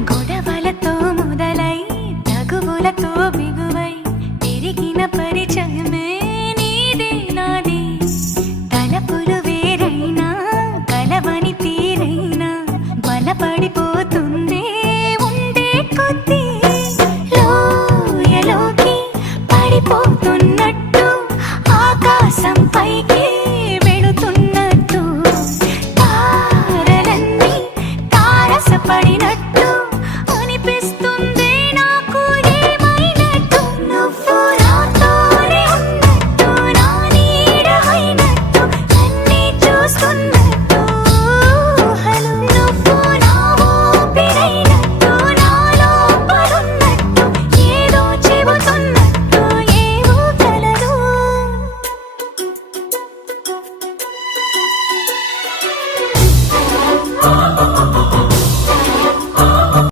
గొడవలతో మొదలై తగువులతో బిగువై పెరిగిన పరిచయమే నీదే నాది. తలపులు వేరైనా కలవని తీరైనా బలపడిపోతుందే ఉండే కొద్ది.